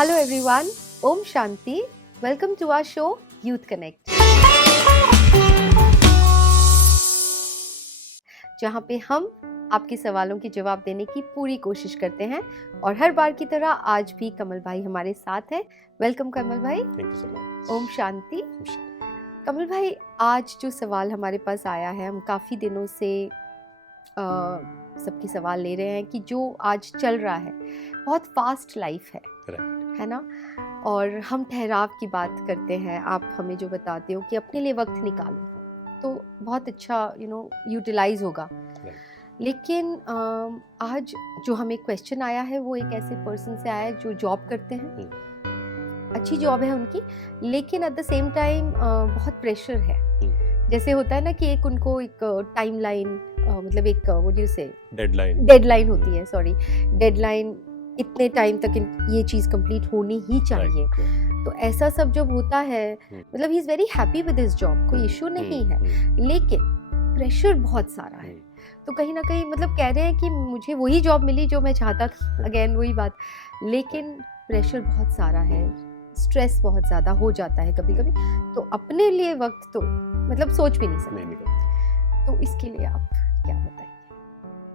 Hello everyone, Om Shanti. Welcome to our show Youth Connect. जहाँ पे हम आपके सवालों के जवाब देने की पूरी कोशिश करते हैं और हर बार की तरह आज भी कमल भाई हमारे साथ हैं. वेलकम कमल भाई. Thank you so much. ओम शांति. कमल भाई, आज जो सवाल हमारे पास आया है, हम काफ़ी दिनों से सबकी सवाल ले रहे हैं कि जो आज चल रहा है बहुत फास्ट लाइफ है ना, और हम ठहराव की बात करते हैं. आप हमें जो बताते हो कि अपने लिए वक्त निकालो तो बहुत अच्छा यूटिलाइज होगा. लेकिन आज जो हमें क्वेश्चन आया है वो एक ऐसे पर्सन से आया है जो जॉब करते हैं, अच्छी जॉब है उनकी, लेकिन एट द सेम टाइम बहुत प्रेशर है. जैसे होता है ना कि एक उनको एक टाइमलाइन, मतलब एक व्हाट डू यू से, डेडलाइन होती है. सॉरी, डेडलाइन, इतने टाइम तक ये चीज़ कंप्लीट होनी ही चाहिए. तो ऐसा सब जब होता है, मतलब he is very happy with his job, कोई इशू नहीं है, लेकिन प्रेशर बहुत सारा है. तो कहीं ना कहीं मतलब कह रहे हैं कि मुझे वही जॉब मिली जो मैं चाहता था, अगेन वही बात, लेकिन प्रेशर बहुत सारा है, स्ट्रेस बहुत ज़्यादा हो जाता है कभी कभी. तो अपने लिए वक्त तो मतलब सोच भी नहीं सकते. तो इसके लिए आप क्या बताएंगे?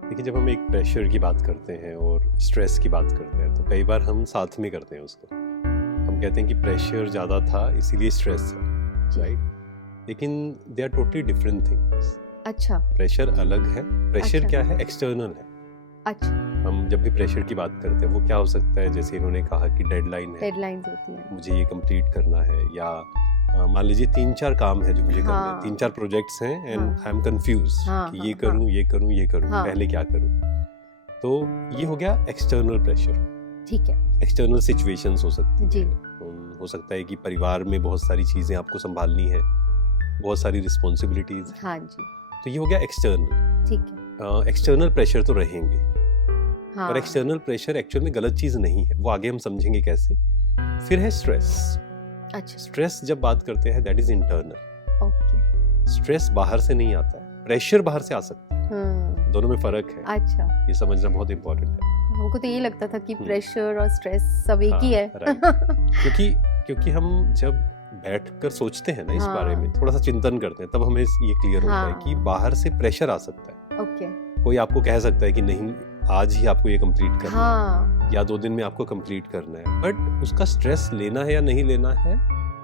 देखिए, जब हम एक प्रेशर की बात करते हैं और स्ट्रेस की बात करते हैं तो कई बार हम साथ में करते हैं उसको. हम कहते हैं कि प्रेशर ज़्यादा था इसीलिए स्ट्रेस है, राइट? लेकिन they are totally different things. अच्छा. प्रेशर अलग है. प्रेशर अच्छा. क्या है? एक्सटर्नल है. अच्छा. हम जब भी प्रेशर की बात करते हैं वो क्या हो सकता है, जैसे इन्होंने कहा कि डेडलाइंस होती है, मुझे ये कंप्लीट करना है, या मान लीजिए 3-4 काम है जो मुझे करने हैं, 3-4 प्रोजेक्ट्स हैं एंड आई एम कंफ्यूज कि ये करूं, पहले क्या करूं. तो ये हो गया एक्सटर्नल प्रेशर. ठीक है. एक्सटर्नल सिचुएशंस हो सकती हैं. हो सकता है कि परिवार में बहुत सारी चीजें आपको संभालनी है, बहुत सारी रिस्पॉन्सिबिलिटीज. हाँ जी. तो ये हो गया एक्सटर्नल. ठीक है. एक्सटर्नल प्रेशर तो रहेंगे. हाँ. और एक्सटर्नल प्रेशर एक्चुअल में गलत चीज नहीं है, वो आगे हम समझेंगे कैसे. फिर है स्ट्रेस. अच्छा. स्ट्रेस जब बात करते हैं that is internal. Okay. Stress बाहर से नहीं आता है, प्रेशर बाहर से आ सकता है. दोनों में फर्क है. अच्छा. ये समझना बहुत इंपॉर्टेंट है. हमको तो ये लगता था कि प्रेशर और स्ट्रेस सब एक ही है. क्योंकि हम जब बैठकर सोचते हैं ना इस बारे में, थोड़ा सा चिंतन करते हैं, तब हमें ये क्लियर होता है कि बाहर से प्रेशर आ सकता है. ओके. कोई आपको कह सकता है कि नहीं, आज ही आपको ये कंप्लीट करना है, या 2 दिन में आपको कंप्लीट करना है, बट उसका स्ट्रेस लेना है या नहीं लेना है,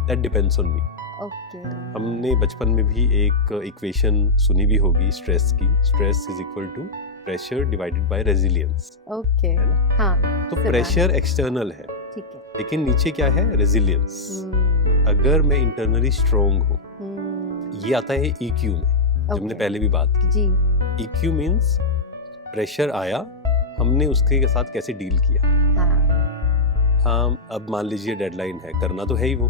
that depends on me. Okay. हमने बचपन में भी एक इक्वेशन सुनी भी होगी स्ट्रेस की. Stress is equal to pressure divided by resilience. Okay. है ना? हाँ. तो प्रेशर एक्सटर्नल है, ठीक है, लेकिन नीचे क्या है? रेजिलियंस. अगर मैं इंटरनली स्ट्रॉन्ग हूँ, ये आता है EQ में, जो हमने पहले भी बात की जी. EQ मीन्स प्रेशर आया, हमने उसके साथ कैसे डील किया. हाँ. अब मान लीजिए डेडलाइन है, करना तो है ही वो,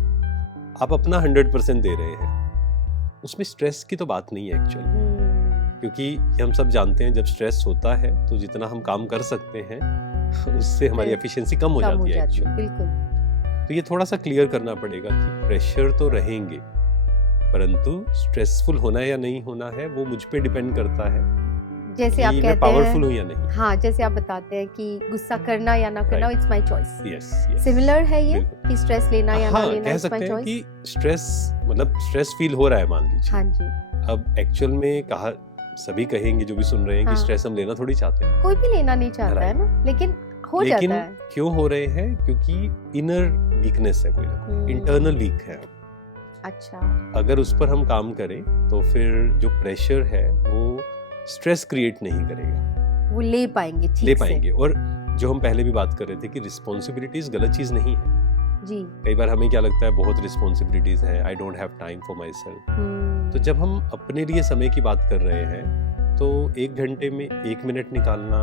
आप अपना 100% दे रहे हैं, उसमें स्ट्रेस की तो बात नहीं है एक्चुअली. क्योंकि हम सब जानते हैं जब स्ट्रेस होता है तो जितना हम काम कर सकते हैं उससे हमारी एफिशिएंसी कम हो जाती है एक्चुअली. बिल्कुल. तो ये थोड़ा सा क्लियर करना पड़ेगा कि प्रेशर तो रहेंगे, परंतु स्ट्रेसफुल होना है या नहीं होना है वो मुझ पे डिपेंड करता है. जैसे आप कहते हैं पावरफुल हूं या नहीं. हाँ, जैसे आप बताते हैं कि गुस्सा करना या ना करना, it's my choice. Yes. Similar है ये कि स्ट्रेस लेना या ना लेना, इट्स माय चॉइस. कि स्ट्रेस मतलब स्ट्रेस फील हो रहा है मान लीजिए. हाँ जी. अब एक्चुअल में कहा, सभी कहेंगे जो भी सुन रहे हैं कि स्ट्रेस हम लेना थोड़ी चाहते हैं. कोई भी लेना नहीं चाहता है ना, लेकिन हो जाता है. क्यों हो रहे हैं? क्योंकि इनर वीकनेस है, कोई ना कोई इंटरनल वीक है. अच्छा. अगर उस पर हम काम करें तो फिर जो प्रेशर है वो स्ट्रेस क्रिएट नहीं करेगा, वो ले पाएंगे. और जो हम पहले भी बात कर रहे थे कि रिस्पॉन्सिबिलिटीज गलत चीज नहीं है जी. कई बार हमें क्या लगता है बहुत रिस्पॉन्सिबिलिटीज है, I don't have time for my self. तो जब हम अपने लिए समय की बात कर रहे हैं तो 1 घंटे में 1 मिनट निकालना,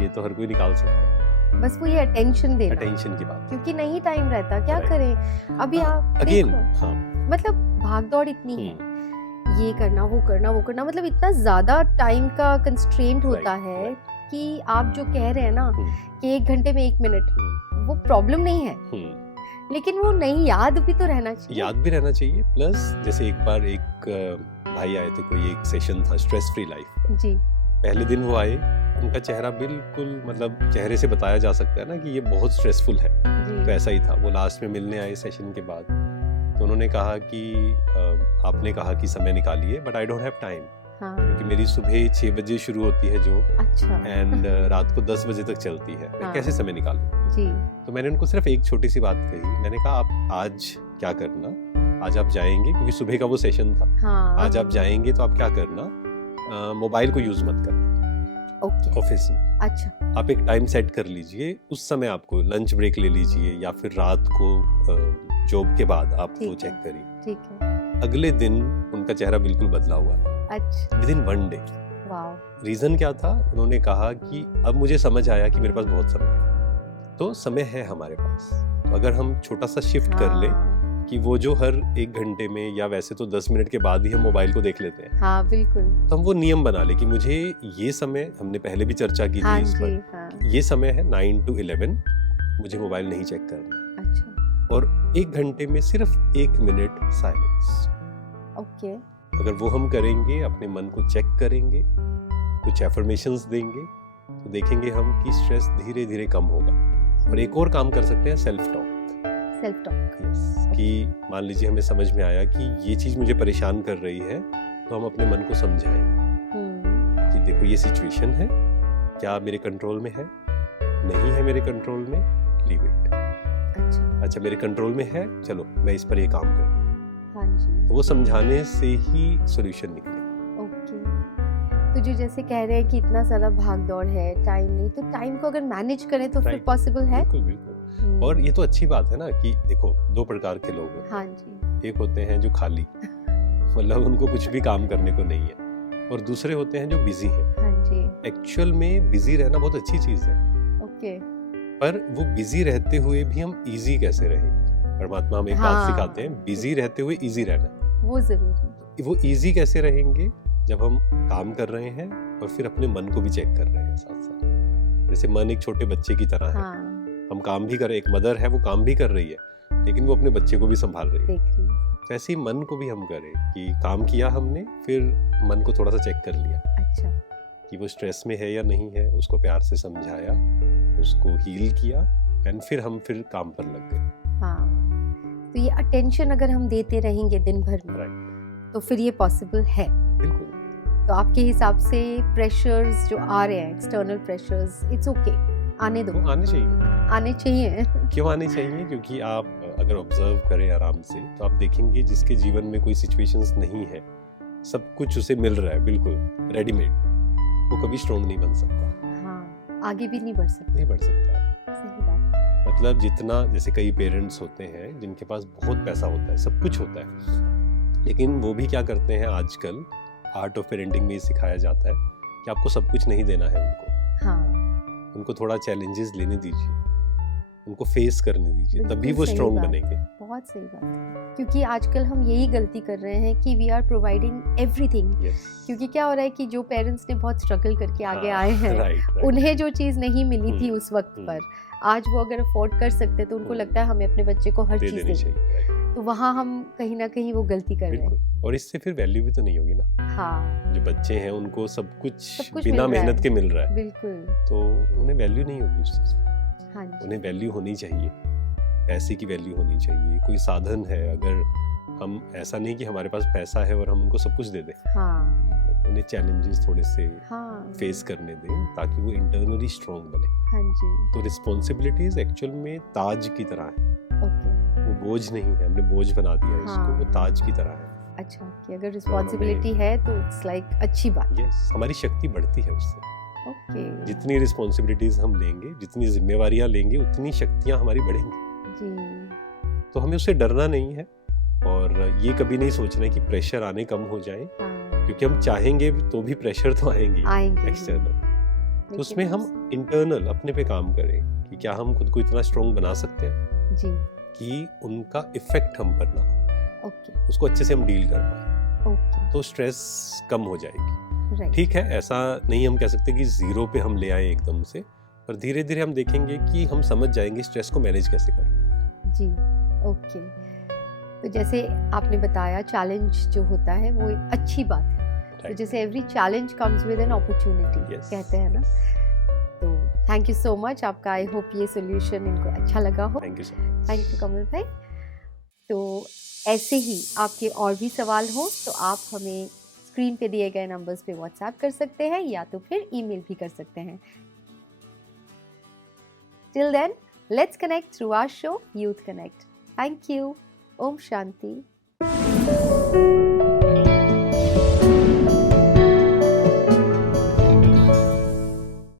ये तो हर कोई निकाल सकता है. बस वो ये अटेंशन देना, अटेंशन की बात, क्योंकि नहीं टाइम रहता, क्या करें अभी. आप अगेन मतलब भाग दौड़ इतनी है, ये करना वो करना, मतलब इतना ज्यादा टाइम का कंस्ट्रेंट होता है कि आप जो कह रहे हैं ना कि 1 घंटे में 1 मिनट, वो प्रॉब्लम नहीं है, लेकिन वो नहीं, याद भी तो रहना चाहिए. प्लस जैसे एक बार एक भाई आए थे, कोई एक सेशन था स्ट्रेस फ्री लाइफ जी. पहले दिन वो आए, उनका चेहरा बिल्कुल, मतलब चेहरे से बताया जा सकता है ना कि ये बहुत स्ट्रेसफुल है। तो ऐसा ही था। वो लास्ट में मिलने आए सेशन के बाद, तो उन्होंने कहा कि आपने कहा कि समय निकालिए, but I don't have time, क्योंकि मेरी सुबह 6 बजे शुरू होती है जो, एंड रात को 10 बजे तक चलती है, मैं कैसे समय निकालूं? जी। तो मैंने उनको सिर्फ एक छोटी सी बात कही, मैंने कहा आप आज क्या करना, आज आप जाएंगे, क्योंकि सुबह का वो सेशन था, आज आप जाएंगे तो आप क्या करना, मोबाइल को यूज मत करना ऑफिस में। अच्छा। आप एक टाइम सेट कर लीजिए, उस समय आपको लंच ब्रेक ले लीजिए, या फिर रात को जॉब के बाद आप वो चेक करिए। ठीक है। अगले दिन उनका चेहरा बिल्कुल बदला हुआ था। अच्छा। With in 1 day. रीजन क्या था? उन्होंने कहा कि अब मुझे समझ आया कि मेरे पास बहुत समय है, तो समय है हमारे पास, तो अगर हम छोटा सा शिफ्ट कर ले कि वो जो हर 1 घंटे में, या वैसे तो 10 मिनट के बाद ही हम मोबाइल को देख लेते हैं, हाँ बिल्कुल, तो हम वो नियम बना ले कि मुझे ये समय, हमने पहले भी चर्चा की थी इस पर, ये समय है 9 to 11, मुझे मोबाइल नहीं चेक करना। अच्छा। और 1 घंटे में सिर्फ 1 मिनट साइलेंस। ओके। अगर वो हम करेंगे, अपने मन को चेक करेंगे, कुछ एफर्मेशंस देंगे, तो देखेंगे हम कि स्ट्रेस धीरे धीरे कम होगा। और एक और काम कर सकते हैं, सेल्फ टॉक। यस, कि मान लीजिए हमें समझ में आया कि ये चीज मुझे परेशान कर रही है, तो हम अपने मन को समझाएं कि देखो ये सिचुएशन है, क्या मेरे कंट्रोल में है, नहीं है मेरे कंट्रोल में, लीव इट। अच्छा मेरे कंट्रोल में है, चलो मैं इस पर ये काम करता हूँ। हाँ जी। तो वो समझाने से ही सॉल्यूशन निकले। ओके। तो जो जैसे कह रहे हैं कि इतना सारा भाग दौड़ है, टाइम नहीं, तो टाइम को अगर मैनेज करें तो फिर पॉसिबल है। बिल्कुल बिल्कुल। और ये तो अच्छी बात है ना कि देखो 2 प्रकार के लोग हैं। हाँ जी। एक होते हैं जो खाली मतलब उनको कुछ भी काम करने को नहीं है, और दूसरे होते हैं जो बिजी हैं। हाँ जी। एक्चुअल में बिजी रहना बहुत अच्छी चीज है। ओके। पर वो बिजी रहते हुए भी हम इजी कैसे रहें? परमात्मा हमें एक बात सिखाते हैं, बिजी रहते हुए इजी रहना, वो जरूरी। वो इजी कैसे रहेंगे? जब हम काम कर रहे हैं और फिर अपने मन को भी चेक कर रहे हैं साथ साथ। जैसे मन एक छोटे बच्चे की तरह है, हम काम भी कर रहे हैं, एक मदर है वो काम भी कर रही है, लेकिन वो अपने बच्चे को भी संभाल रही है। वैसे ही मन को भी हम करें कि काम किया हमने, फिर मन को थोड़ा सा चेक कर लिया। अच्छा। कि वो स्ट्रेस में है या नहीं है, उसको प्यार से समझाया, उसको हील किया, एंड फिर हम काम पर लग गए। हाँ। तो ये अटेंशन अगर हम देते रहेंगे दिन भर में, तो फिर ये पॉसिबल है। बिल्कुल। तो आपके हिसाब से प्रेशर्स जो आ रहे हैं, एक्सटर्नल प्रेशर्स, इट्स ओके, आने दो। आने चाहिए। क्यों आने चाहिए? क्योंकि आप अगर ऑब्जर्व करें आराम से, तो आप देखेंगे जिसके जीवन में कोई सिचुएशंस नहीं है, सब कुछ उसे मिल रहा है बिल्कुल रेडीमेड, वो कभी स्ट्रॉन्ग नहीं बन सकता। हाँ, आगे भी नहीं बढ़ सकता। सही बात। मतलब जितना, जैसे कई पेरेंट्स होते हैं जिनके पास बहुत पैसा होता है, सब कुछ होता है, लेकिन वो भी क्या करते हैं, आजकल आर्ट ऑफ पेरेंटिंग में सिखाया जाता है कि आपको सब कुछ नहीं देना है उनको। हाँ। उनको थोड़ा चैलेंजेस लेने दीजिए, उनको फेस करने दीजिए, तभी वो स्ट्रॉन्ग बनेंगे। बहुत सही बात है, क्योंकि आजकल हम यही गलती कर रहे हैं कि वी आर प्रोवाइडिंग एवरीथिंग। क्योंकि क्या हो रहा है कि जो पेरेंट्स ने बहुत स्ट्रगल करके आगे आए हैं, उन्हें जो चीज़ नहीं मिली थी उस वक्त पर, आज वो अगर अफोर्ड कर सकते तो उनको लगता है हमें अपने बच्चे को हर चीज़ देनी चाहिए। तो वहाँ हम कहीं ना कहीं वो गलती कर रहे हैं, और इससे फिर वैल्यू भी तो नहीं होगी ना। हाँ। जो बच्चे हैं उनको सब कुछ बिना मेहनत के मिल रहा है, बिल्कुल, तो उन्हें वैल्यू नहीं होगी उस चीज़ की। हाँ। उन्हें वैल्यू होनी चाहिए, पैसे की वैल्यू होनी चाहिए। कोई साधन है, अगर हम, ऐसा नहीं कि हमारे पास पैसा है और हम उनको सब कुछ दे दें। हाँ। उन्हें चैलेंजेस थोड़े से फेस करने दें, ताकि वो इंटरनली स्ट्रॉन्ग बने। हाँ जी। तो रिस्पॉन्सिबिलिटीज एक्चुअल में ताज की तरह है। वो बोझ नहीं है, हमने बोझ बना दिया इसको, वो ताज की तरह है। अच्छा, कि अगर रिस्पॉन्सिबिलिटी है तो इट्स लाइक अच्छी बात। यस, हमारी शक्ति बढ़ती है उससे। ओके। जितनी रिस्पॉन्सिबिलिटीज हम लेंगे, जितनी जिम्मेवारियां लेंगे, उतनी शक्तियां हमारी बढ़ेंगी जी। तो हमें उससे डरना नहीं है, और ये कभी नहीं सोचना है कि प्रेशर आने कम हो जाए। क्योंकि हम चाहेंगे तो भी प्रेशर तो आएंगे एक्सटर्नल। तो उसमें हम इंटरनल अपने पे काम करें कि क्या हम खुद को इतना स्ट्रॉन्ग बना सकते हैं जी, कि उनका इफेक्ट हम पर ना हो। उसको अच्छे से हम डील कर पाए, तो स्ट्रेस कम हो जाएगी। ठीक है, ऐसा नहीं हम कह सकते कि 0 पे हम ले आए एकदम से, पर धीरे धीरे हम देखेंगे कि हम समझ जाएंगे स्ट्रेस को मैनेज कैसे करें जी। ओके। तो जैसे आपने बताया, चैलेंज जो होता है वो एक अच्छी बात है, तो जैसे every challenge comes with an opportunity कहते हैं ना। तो थैंक यू सो मच आपका। आई होप ये सोल्यूशन इनको अच्छा लगा हो। Thank you so much. Thank you Kamal भाई। तो ऐसे ही आपके और भी सवाल हो तो आप हमें स्क्रीन पे दिए गए नंबर्स पे व्हाट्सएप कर सकते हैं या तो फिर ईमेल भी कर सकते हैं। Till then, let's connect through our show Youth Connect. Thank you. Om Shanti.